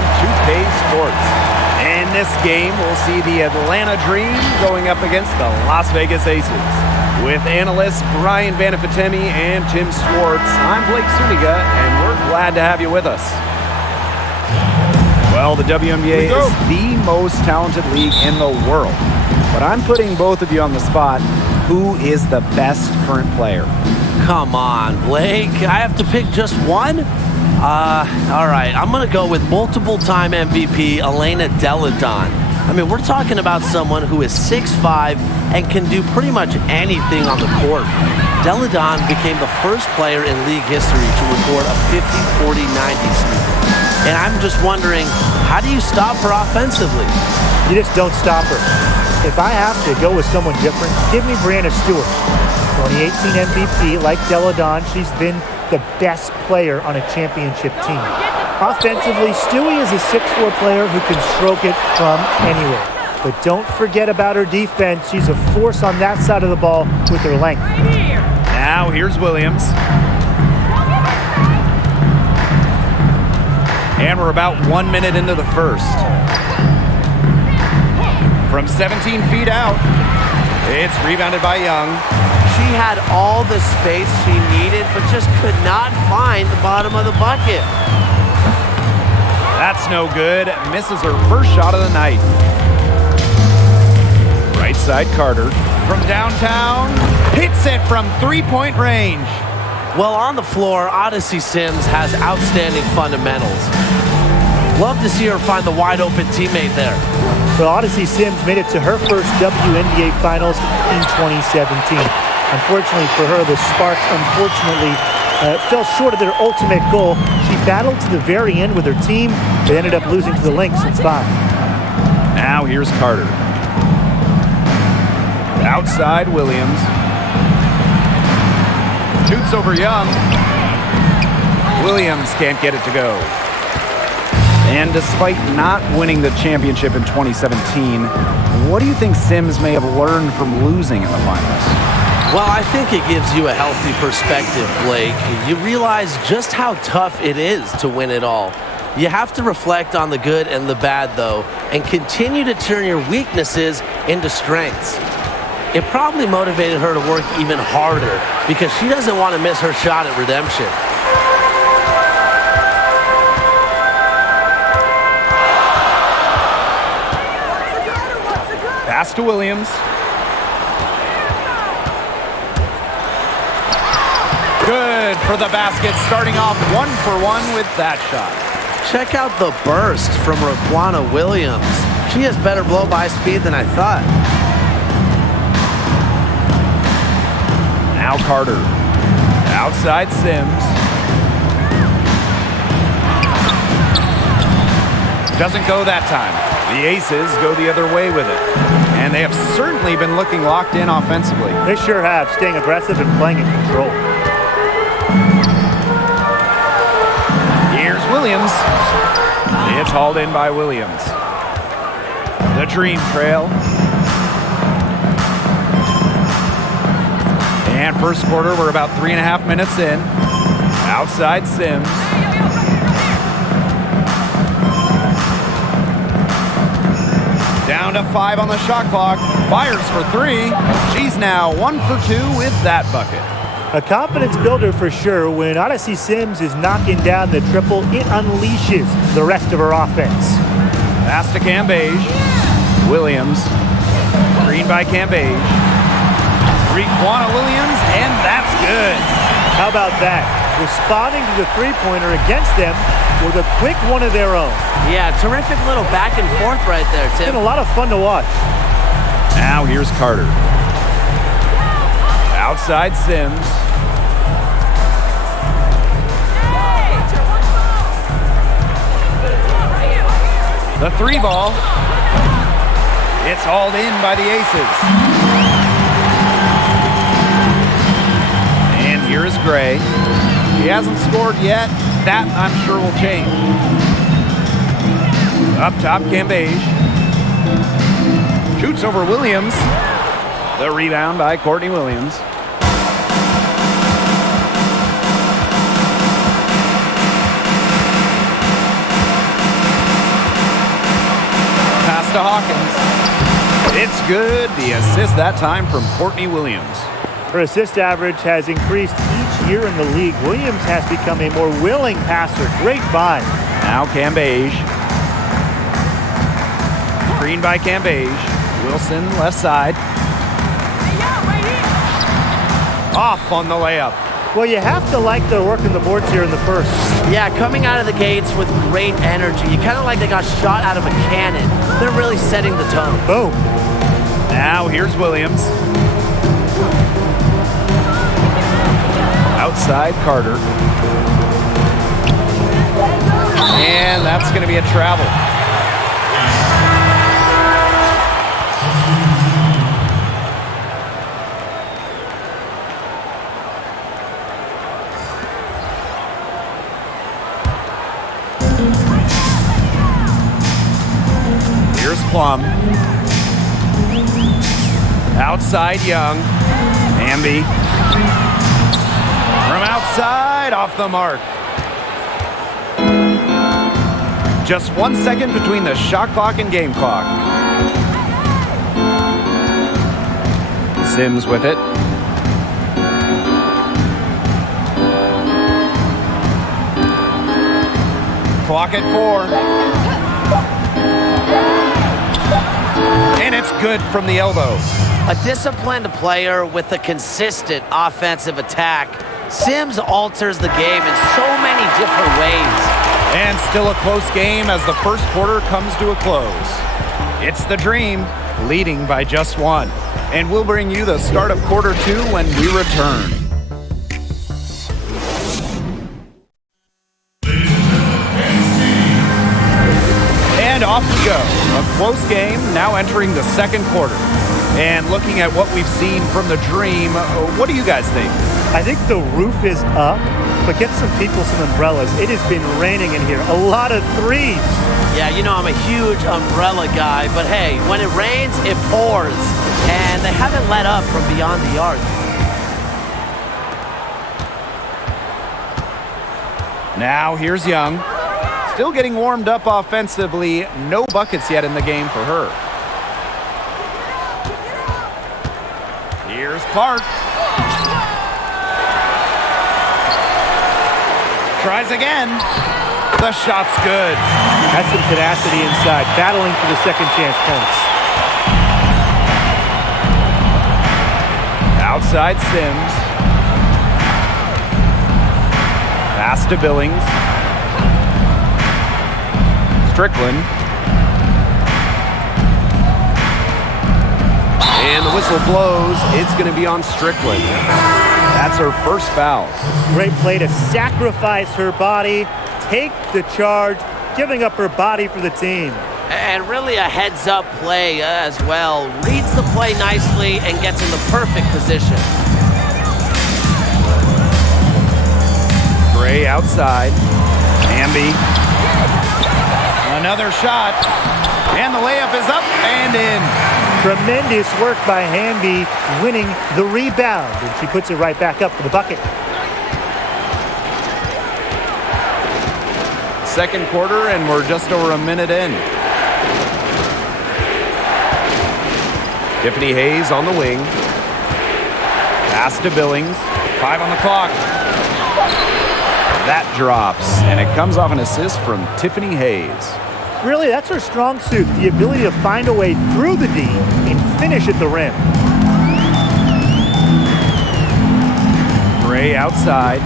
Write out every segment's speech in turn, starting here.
on 2K Sports. In this game, we'll see the Atlanta Dream going up against the Las Vegas Aces. With analysts Brian Vanafitemi and Tim Swartz, I'm Blake Suniga, and we're glad to have you with us. Well, the WNBA is the most talented league in the world. But I'm putting both of you on the spot. Who is the best current player? Come on, Blake. I have to pick just one? All right. I'm going to go with multiple-time MVP Elena Delle Donne. I mean, we're talking about someone who is 6'5" and can do pretty much anything on the court. Delle Donne became the first player in league history to record a 50-40-90 season. And I'm just wondering, how do you stop her offensively? You just don't stop her. If I have to go with someone different, give me Brianna Stewart. 2018 MVP, like Delle Donne, she's been the best player on a championship team. Offensively, Stewie is a 6'4" player who can stroke it from anywhere. But don't forget about her defense. She's a force on that side of the ball with her length. Now here's Williams. And we're about 1 minute into the first. From 17 feet out, it's rebounded by Young. She had all the space she needed, but just could not find the bottom of the bucket. That's no good. Misses her first shot of the night. Right side Carter. From downtown, hits it from three-point range. Well, on the floor, Odyssey Sims has outstanding fundamentals. Love to see her find the wide-open teammate there. Well, Odyssey Sims made it to her first WNBA Finals in 2017. Unfortunately for her, the Sparks fell short of their ultimate goal. She battled to the very end with her team. They ended up losing to the Lynx in 5. Now here's Carter. Outside Williams. Shoots over Young. Williams can't get it to go. And despite not winning the championship in 2017, what do you think Sims may have learned from losing in the finals? Well, I think it gives you a healthy perspective, Blake. You realize just how tough it is to win it all. You have to reflect on the good and the bad, though, and continue to turn your weaknesses into strengths. It probably motivated her to work even harder because she doesn't want to miss her shot at redemption. Pass to Williams. Good for the basket, starting off 1-for-1 with that shot. Check out the burst from Raquana Williams. She has better blow-by speed than I thought. Now Carter. Outside Sims. Doesn't go that time. The Aces go the other way with it. And they have certainly been looking locked in offensively. They sure have, staying aggressive and playing in control. Here's Williams. It's hauled in by Williams. The Dream trail. And first quarter, we're about 3.5 minutes in. Outside Sims. Down to 5 on the shot clock. Fires for 3. She's now 1 for 2 with that bucket. A confidence builder for sure. When Odyssey Sims is knocking down the triple, it unleashes the rest of her offense. Pass to Cambage. Williams. Screen by Cambage. Raquana Williams, and that's good. How about that? Responding to the three-pointer against them with a quick one of their own. Yeah, terrific little back and forth right there, Tim. It's been a lot of fun to watch. Now here's Carter. Outside Sims. The 3 ball. It's hauled in by the Aces. And here's Gray. He hasn't scored yet. That, I'm sure, will change. Up top, Cambage. Shoots over Williams. The rebound by Courtney Williams. to Hawkins. It's good. The assist that time from Courtney Williams. Her assist average has increased each year in the league. Williams has become a more willing passer. Great find. Now Cambage. Screen by Cambage. Wilson left side. Off on the layup. Well, you have to like their work in the boards here in the first. Yeah, coming out of the gates with great energy. Kind of like they got shot out of a cannon. They're really setting the tone. Boom. Now here's Williams. Outside Carter. And that's going to be a travel. Here's Plum. Outside Young. Hamby. From outside, off the mark. Just 1 second between the shot clock and game clock. Sims with it. Clock at 4. And it's good from the elbow. A disciplined player with a consistent offensive attack. Sims alters the game in so many different ways. And still a close game as the first quarter comes to a close. It's the Dream, leading by just 1. And we'll bring you the start of quarter 2 when we return. And off we go. A close game now entering the second quarter. And looking at what we've seen from the Dream, what do you guys think? I think the roof is up, but get some people some umbrellas. It has been raining in here. A lot of threes. Yeah, you know I'm a huge umbrella guy, but hey, when it rains, it pours. And they haven't let up from beyond the arc. Now here's Young. Still getting warmed up offensively. No buckets yet in the game for her. Here's Park. Tries again. The shot's good. That's some tenacity inside, battling for the second chance points. Outside Sims. Pass to Billings. Strickland. And the whistle blows. It's going to be on Strickland. That's her first foul. Great play to sacrifice her body, take the charge, giving up her body for the team. And really a heads-up play as well. Reads the play nicely and gets in the perfect position. Gray outside. Hamby. Another shot. And the layup is up and in. Tremendous work by Hamby, winning the rebound. And she puts it right back up for the bucket. Second quarter, and we're just over a minute in. Tiffany Hayes on the wing. Pass to Billings. 5 on the clock. That drops, and it comes off an assist from Tiffany Hayes. Really, that's her strong suit, the ability to find a way through the D and finish at the rim. Gray outside.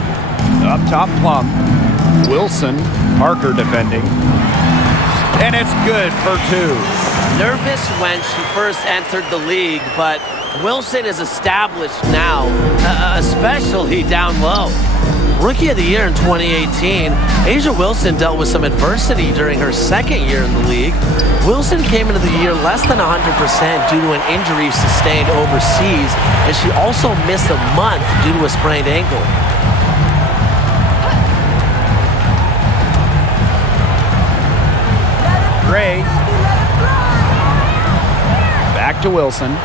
Up top, Plum. Wilson. Parker defending. And it's good for 2. Nervous when she first entered the league, but Wilson is established now, especially down low. Rookie of the Year in 2018, Asia Wilson dealt with some adversity during her second year in the league. Wilson came into the year less than 100% due to an injury sustained overseas, and she also missed a month due to a sprained ankle. Gray. Back to Wilson.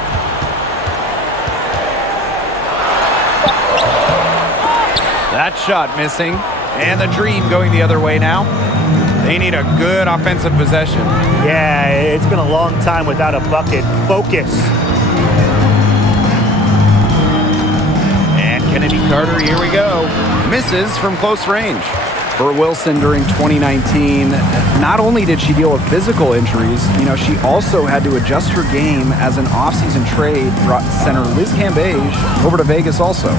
That shot missing. And the Dream going the other way now. They need a good offensive possession. Yeah, it's been a long time without a bucket. Focus. And Kennedy Carter, here we go. Misses from close range. For Wilson during 2019, not only did she deal with physical injuries, she also had to adjust her game as an offseason trade, brought center Liz Cambage over to Vegas also.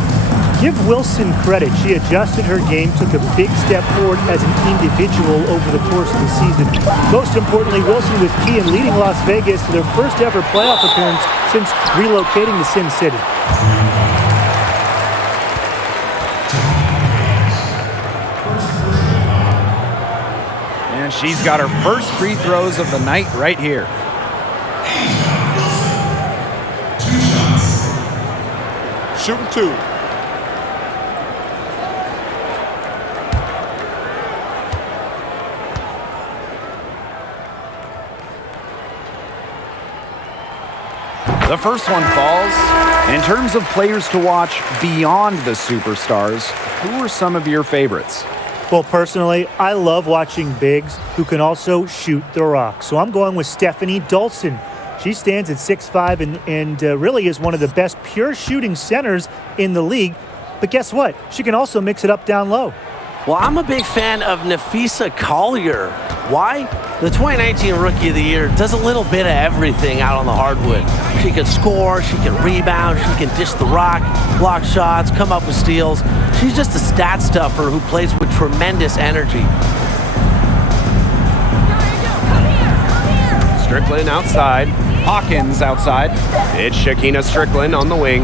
Give Wilson credit. She adjusted her game, took a big step forward as an individual over the course of the season. Most importantly, Wilson was key in leading Las Vegas to their first ever playoff appearance since relocating to Sin City. And she's got her first free throws of the night right here. Shooting 2. The first one falls. In terms of players to watch beyond the superstars, who are some of your favorites? Well, personally, I love watching bigs who can also shoot the rock. So I'm going with Stephanie Dolson. She stands at 6'5" and really is one of the best pure shooting centers in the league. But guess what? She can also mix it up down low. Well, I'm a big fan of Nafisa Collier. Why? The 2019 Rookie of the Year does a little bit of everything out on the hardwood. She can score, she can rebound, she can dish the rock, block shots, come up with steals. She's just a stat stuffer who plays with tremendous energy. Strickland outside. Hawkins outside. It's Shakina Strickland on the wing.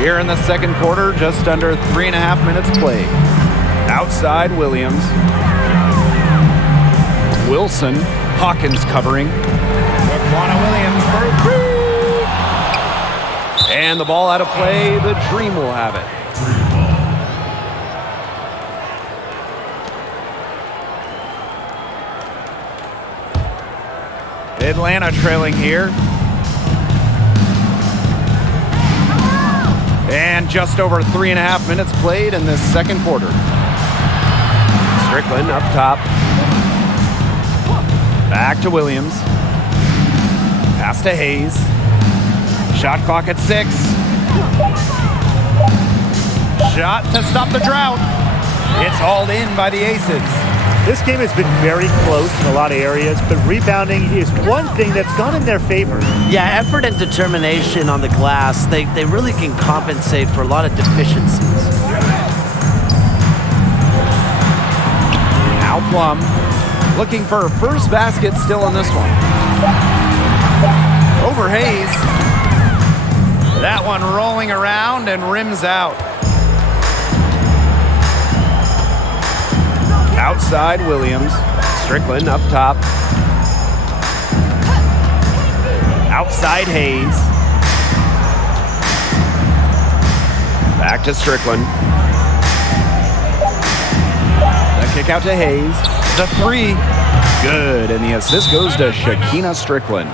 Here in the second quarter, just under 3.5 minutes played. Outside, Williams. Wilson. Hawkins covering. Juana Williams for three. And the ball out of play. The Dream will have it. Atlanta trailing here. And just over 3.5 minutes played in this second quarter. Strickland up top. Back to Williams. Pass to Hayes. Shot clock at 6. Shot to stop the drought. It's hauled in by the Aces. This game has been very close in a lot of areas, but rebounding is one thing that's gone in their favor. Yeah, effort and determination on the glass, they really can compensate for a lot of deficiencies. Now Plum looking for her first basket still in this one. Over Hayes. That one rolling around and rims out. Outside Williams. Strickland up top. Outside Hayes. Back to Strickland. The kick out to Hayes. The three. Good. And the assist goes to Shakina Strickland.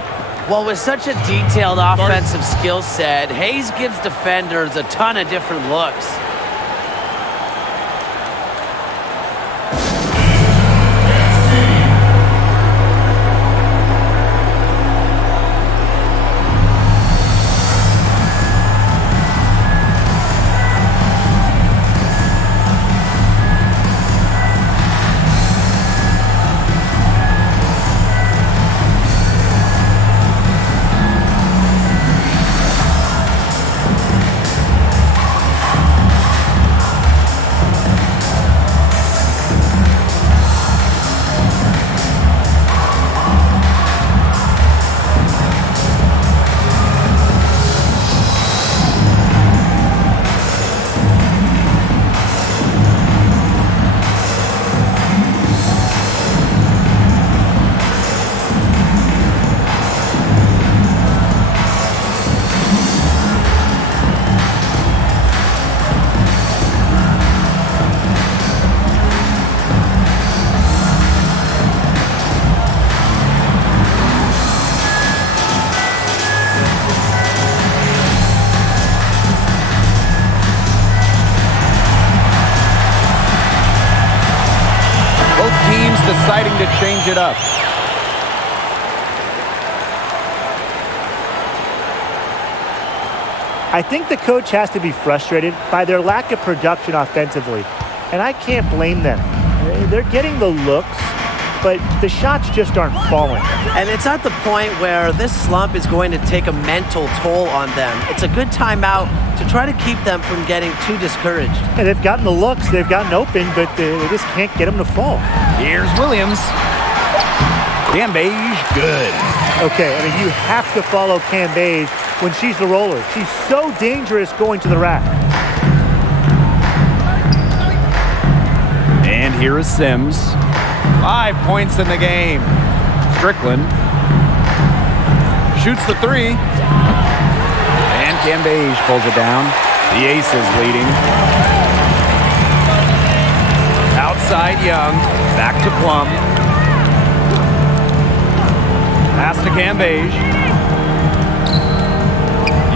Well, with such a detailed offensive skill set, Hayes gives defenders a ton of different looks. starting to change it up. I think the coach has to be frustrated by their lack of production offensively, and I can't blame them. They're getting the looks, but the shots just aren't falling. And it's at the point where this slump is going to take a mental toll on them. It's a good timeout to try to keep them from getting too discouraged. And they've gotten the looks, they've gotten open, but they just can't get them to fall. Here's Williams. Cambage, good. Okay, I mean, you have to follow Cambage when she's the roller. She's so dangerous going to the rack. And here is Sims. 5 points in the game. Strickland shoots the three. And Cambage pulls it down. The Aces leading. Outside Young. Back to Plum. Pass to Cambage.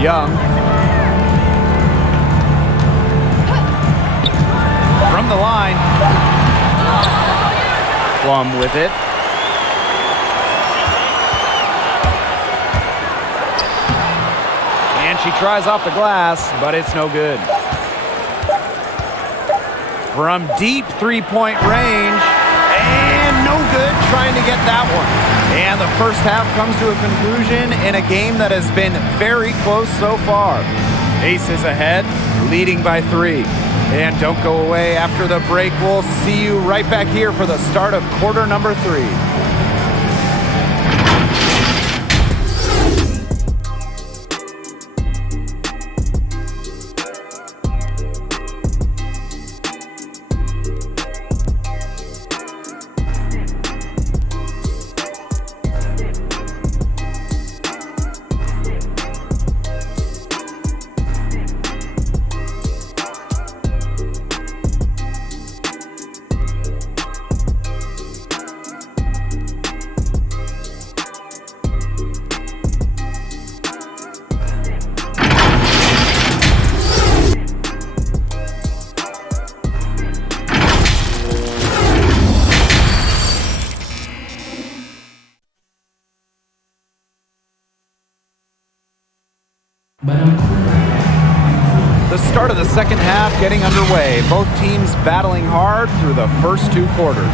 Young. From the line. Plum with it. And she tries off the glass, but it's no good. From deep three-point range, and no good trying to get that one. And the first half comes to a conclusion in a game that has been very close so far. Aces ahead, leading by 3. And don't go away after the break. We'll see you right back here for the start of quarter number 3. The start of the second half getting underway. Both teams battling hard through the first 2 quarters.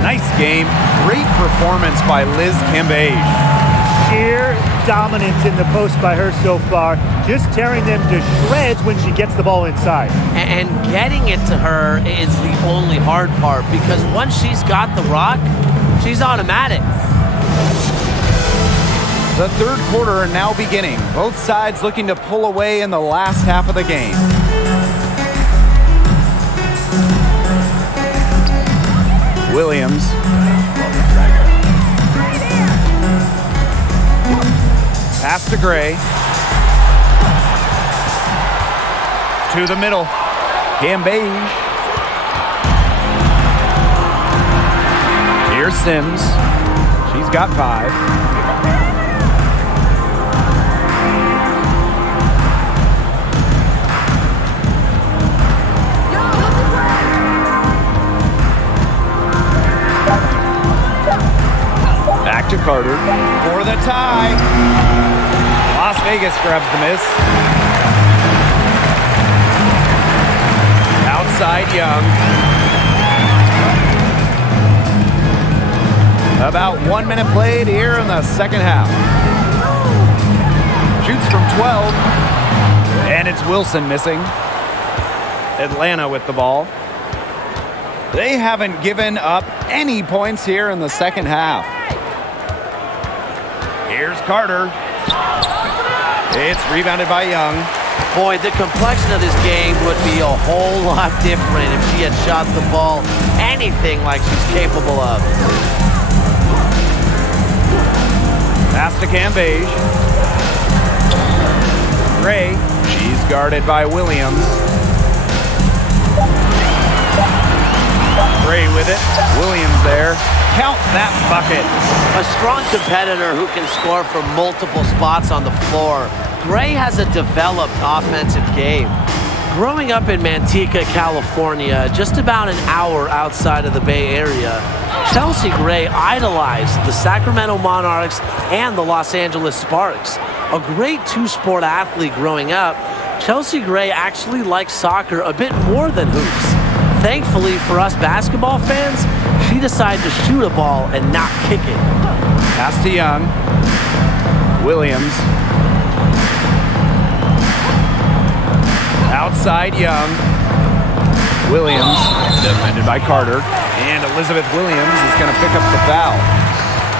Nice game. Great performance by Liz Cambage. Sheer dominance in the post by her so far. Just tearing them to shreds when she gets the ball inside. And getting it to her is the only hard part, because once she's got the rock, she's automatic. The third quarter now beginning. Both sides looking to pull away in the last half of the game. Williams. Pass to Gray. To the middle. Cambage. Here's Sims. She's got 5. Back to Carter for the tie. Las Vegas grabs the miss. Outside Young. About 1 minute played here in the second half. Shoots from 12. And it's Wilson missing. Atlanta with the ball. They haven't given up any points here in the second half. Here's Carter. It's rebounded by Young. Boy, the complexion of this game would be a whole lot different if she had shot the ball anything like she's capable of. Pass to Cambage. Gray. She's guarded by Williams. Gray with it. Williams there. Count that bucket. A strong competitor who can score from multiple spots on the floor. Gray has a developed offensive game. Growing up in Manteca, California, just about an hour outside of the Bay Area, Chelsea Gray idolized the Sacramento Monarchs and the Los Angeles Sparks. A great two-sport athlete growing up, Chelsea Gray actually liked soccer a bit more than hoops. Thankfully for us basketball fans, she decided to shoot a ball and not kick it. Pass to Young. Williams. Outside Young. Williams, defended by Carter. And Elizabeth Williams is going to pick up the foul.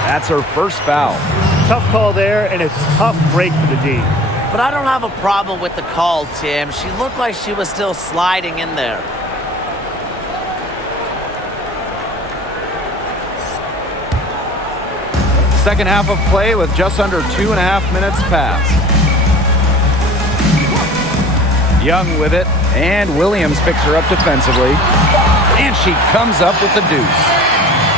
That's her first foul. Tough call there and a tough break for the D. But I don't have a problem with the call, Tim. She looked like she was still sliding in there. Second half of play with just under 2.5 minutes passed. Young with it, and Williams picks her up defensively. And she comes up with the deuce.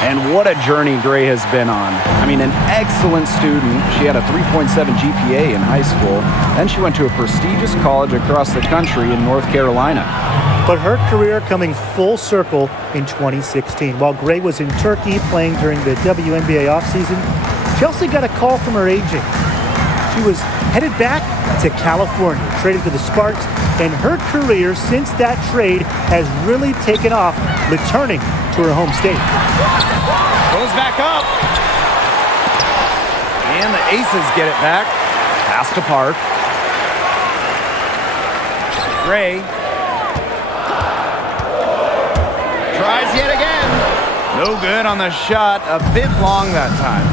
And what a journey Gray has been on. I mean, an excellent student. She had a 3.7 GPA in high school. Then she went to a prestigious college across the country in North Carolina. But her career coming full circle in 2016. While Gray was in Turkey playing during the WNBA offseason, Chelsea got a call from her agent. She was headed back to California, traded to the Sparks, and her career since that trade has really taken off, returning to her home state. Goes back up. And the Aces get it back. Pass to Park. Gray. Tries yet again. No good on the shot. A bit long that time.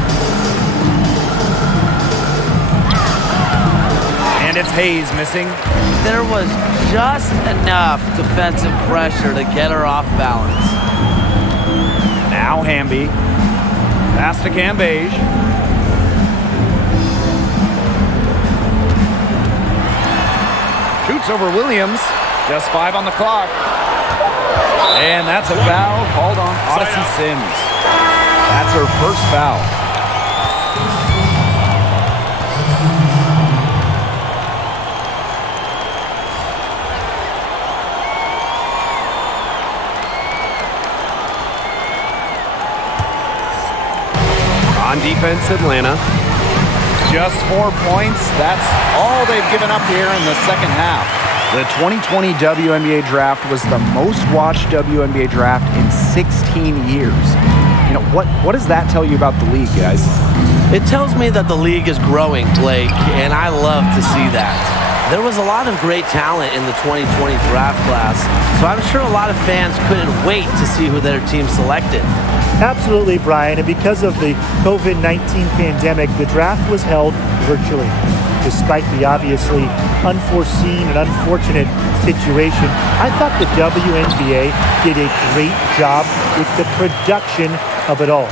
And it's Hayes missing. There was just enough defensive pressure to get her off balance. Now Hamby. Pass to Cambage. Shoots over Williams. Just 5 on the clock. And that's a foul called on Odyssey Sims. That's her first foul. On defense, Atlanta. Just 4 points. That's all they've given up here in the second half. The 2020 WNBA draft was the most watched WNBA draft in 16 years. You know, what does that tell you about the league, guys? It tells me that the league is growing, Blake, and I love to see that. There was a lot of great talent in the 2020 draft class, so I'm sure a lot of fans couldn't wait to see who their team selected. Absolutely, Brian. And because of the COVID-19 pandemic, the draft was held virtually. Despite the obviously unforeseen and unfortunate situation, I thought the WNBA did a great job with the production of it all.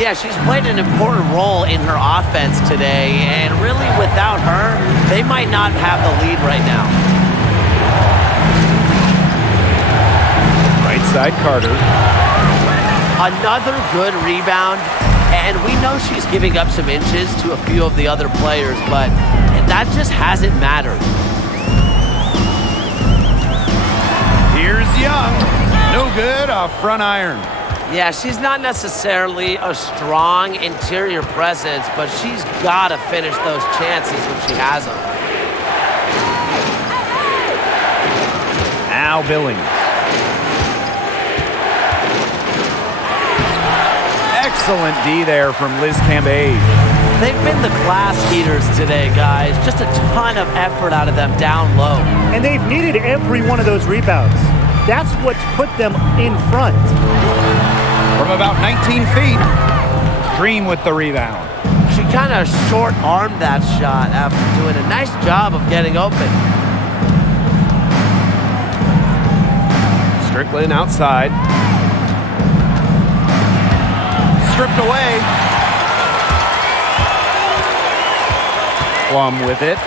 Yeah, she's played an important role in her offense today, and really without her, they might not have the lead right now. Right side, Carter. Another good rebound, and we know she's giving up some inches to a few of the other players, but that just hasn't mattered. Here's Young. No good off front iron. Yeah, she's not necessarily a strong interior presence, but she's got to finish those chances when she has them. Now Billings. Excellent D there from Liz Cambage. They've been the glass eaters today, guys. Just a ton of effort out of them down low. And they've needed every one of those rebounds. That's what's put them in front. From about 19 feet, Dream with the rebound. She kind of short-armed that shot after doing a nice job of getting open. Strickland outside. Stripped away. Plum with it.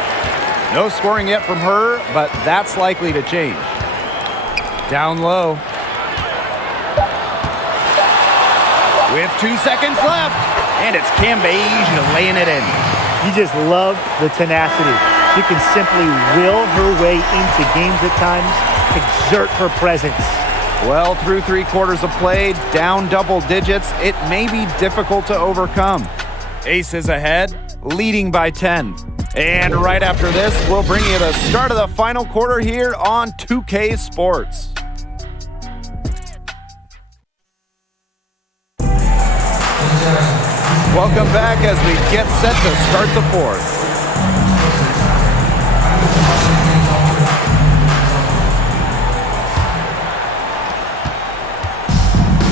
No scoring yet from her, but that's likely to change. Down low. With 2 seconds left, and it's Cambage laying it in. You just love the tenacity. She can simply will her way into games at times, exert her presence. Well, through 3 quarters of play, down double digits, it may be difficult to overcome. Aces ahead, leading by 10. And right after this, we'll bring you the start of the final quarter here on 2K Sports. Welcome back as we get set to start the fourth.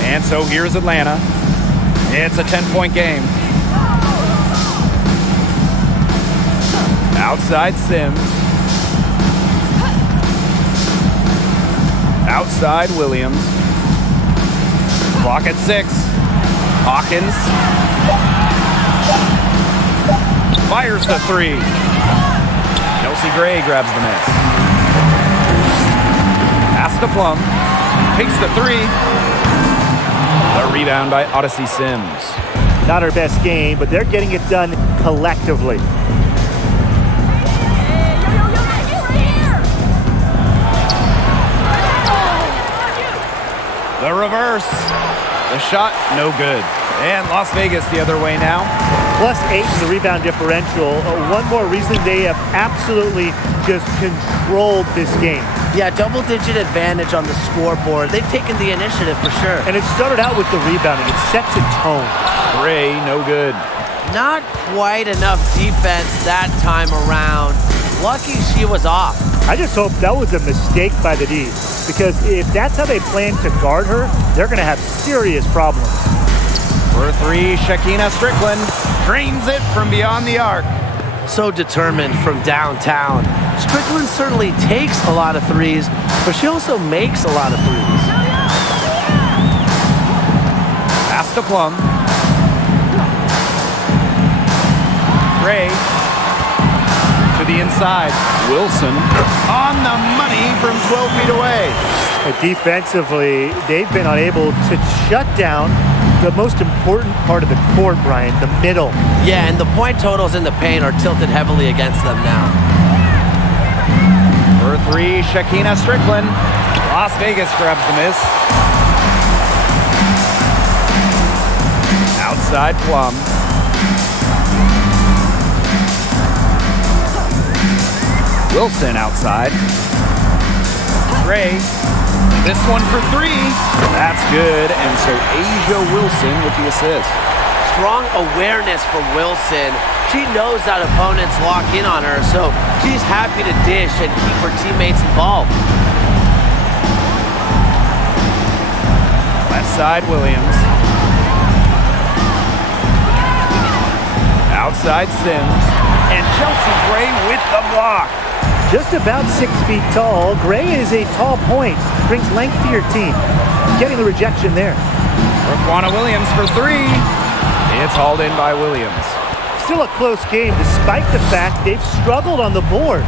And so here's Atlanta. It's a 10-point game. Outside Sims. Outside Williams. Clock at 6. Hawkins. Fires the 3. Kelsey Gray grabs the miss. Pass to Plum. Takes the 3. The rebound by Odyssey Sims. Not her best game, but they're getting it done collectively. The reverse. The shot, no good. And Las Vegas the other way now. +8 in the rebound differential. One more reason they have absolutely just controlled this game. Yeah, double-digit advantage on the scoreboard. They've taken the initiative for sure. And it started out with the rebounding. It sets a tone. Gray, no good. Not quite enough defense that time around. Lucky she was off. I just hope that was a mistake by the D, because if that's how they plan to guard her, they're going to have serious problems. For 3, Shakina Strickland drains it from beyond the arc. So determined from downtown. Strickland certainly takes a lot of threes, but she also makes a lot of threes. Pass to Plum. Gray to the inside. Wilson on the money from 12 feet away. Defensively, they've been unable to shut down the most important part of the court, Brian, the middle. Yeah, and the point totals in the paint are tilted heavily against them now. For 3, Shakina Strickland. Las Vegas grabs the miss. Outside Plum. Wilson outside. Gray. This one for 3. That's good. And so Asia Wilson with the assist. Strong awareness from Wilson. She knows that opponents lock in on her, so she's happy to dish and keep her teammates involved. Left side Williams. Outside Sims. And Chelsea Gray with the block. Just about 6 feet tall, Gray is a tall point. Brings length to your team. Getting the rejection there. Raquana Williams for 3. It's hauled in by Williams. Still a close game despite the fact they've struggled on the boards.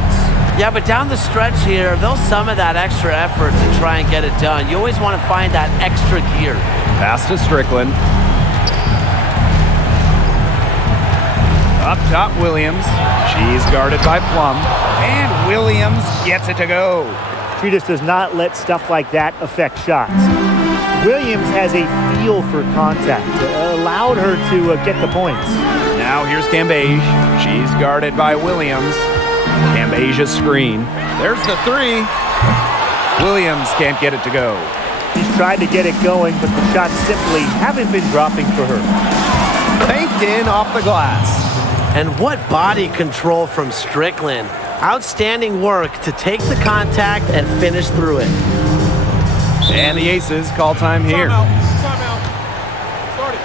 Yeah, but down the stretch here, they'll summon that extra effort to try and get it done. You always want to find that extra gear. Pass to Strickland. Up top, Williams. She's guarded by Plum. And Williams gets it to go. She just does not let stuff like that affect shots. Williams has a feel for contact. Allowed her to get the points. Now here's Cambage. She's guarded by Williams. Cambage's screen. There's the 3. Williams can't get it to go. She's tried to get it going, but the shots simply haven't been dropping for her. Banked in off the glass. And what body control from Strickland. Outstanding work to take the contact and finish through it. And the Aces call time here. Timeout. Start it.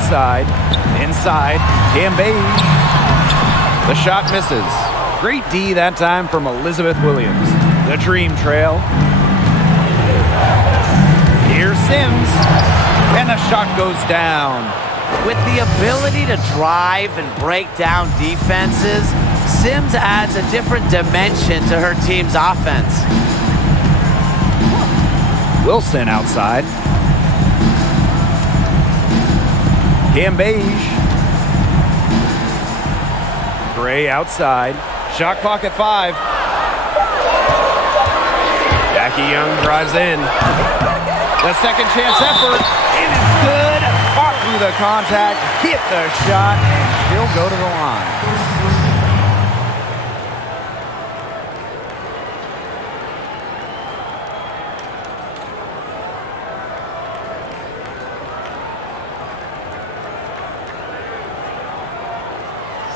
outside. Inside. Cambage. The shot misses. Great D that time from Elizabeth Williams. The Dream Trail. Here's Sims. And the shot goes down. With the ability to drive and break down defenses, Sims adds a different dimension to her team's offense. Wilson outside. Cambage. Gray outside. Shot clock at 5. Jackie Young drives in. The second chance effort. And it's good. Fought through the contact. Hit the shot. And she'll go to the line.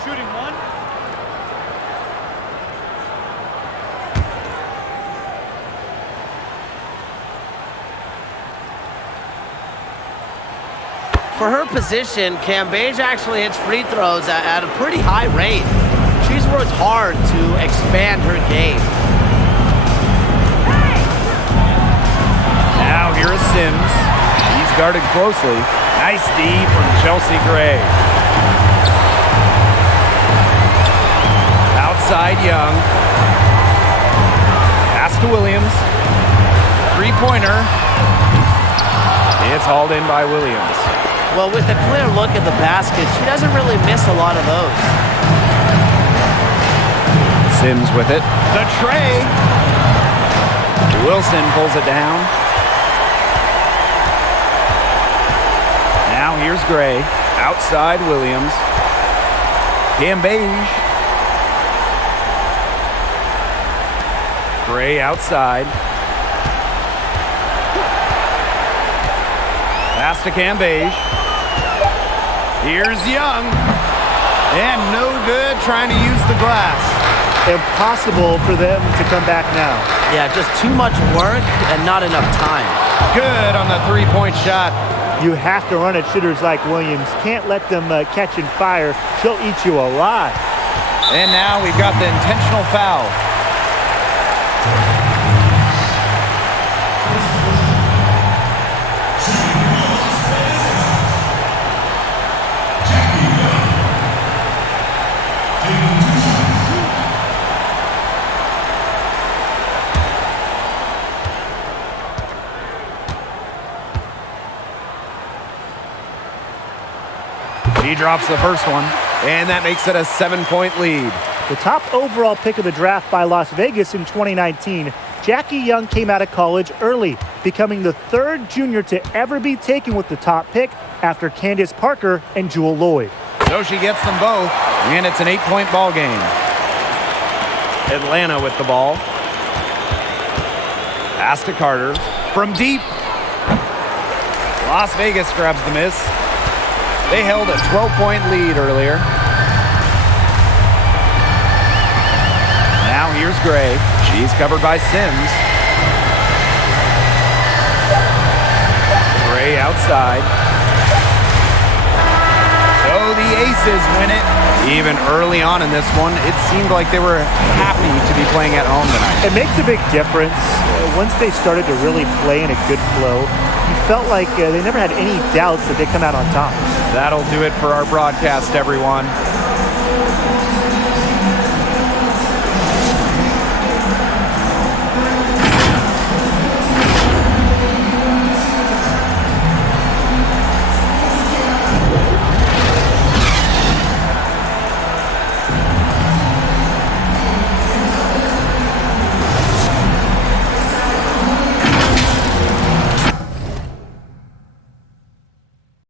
Shooting one. For her position, Cambage actually hits free throws at a pretty high rate. She's worked hard to expand her game. Now here is Sims. He's guarded closely. Nice D from Chelsea Gray. Outside Young. Pass to Williams. Three-pointer. It's hauled in by Williams. Well, with a clear look at the basket, she doesn't really miss a lot of those. Sims with it. The tray. Wilson pulls it down. Now here's Gray. Outside Williams. Cambage. Gray outside. Pass to Cambage. Here's Young. And no good trying to use the glass. Impossible for them to come back now. Yeah, just too much work and not enough time. Good on the three-point shot. You have to run at shooters like Williams. Can't let them catch and fire. She'll eat you alive. And now we've got the intentional foul. He drops the first one, and that makes it a 7-point lead. The top overall pick of the draft by Las Vegas in 2019, Jackie Young came out of college early, becoming the third junior to ever be taken with the top pick after Candace Parker and Jewel Lloyd. So she gets them both, and it's an 8-point ball game. Atlanta with the ball. Pass to Carter. From deep. Las Vegas grabs the miss. They held a 12-point lead earlier. Now here's Gray. She's covered by Sims. Gray outside. So the Aces win it. Even early on in this one, it seemed like they were happy to be playing at home tonight. It makes a big difference. Once they started to really play in a good flow, you felt like they never had any doubts that they come out on top. That'll do it for our broadcast, everyone.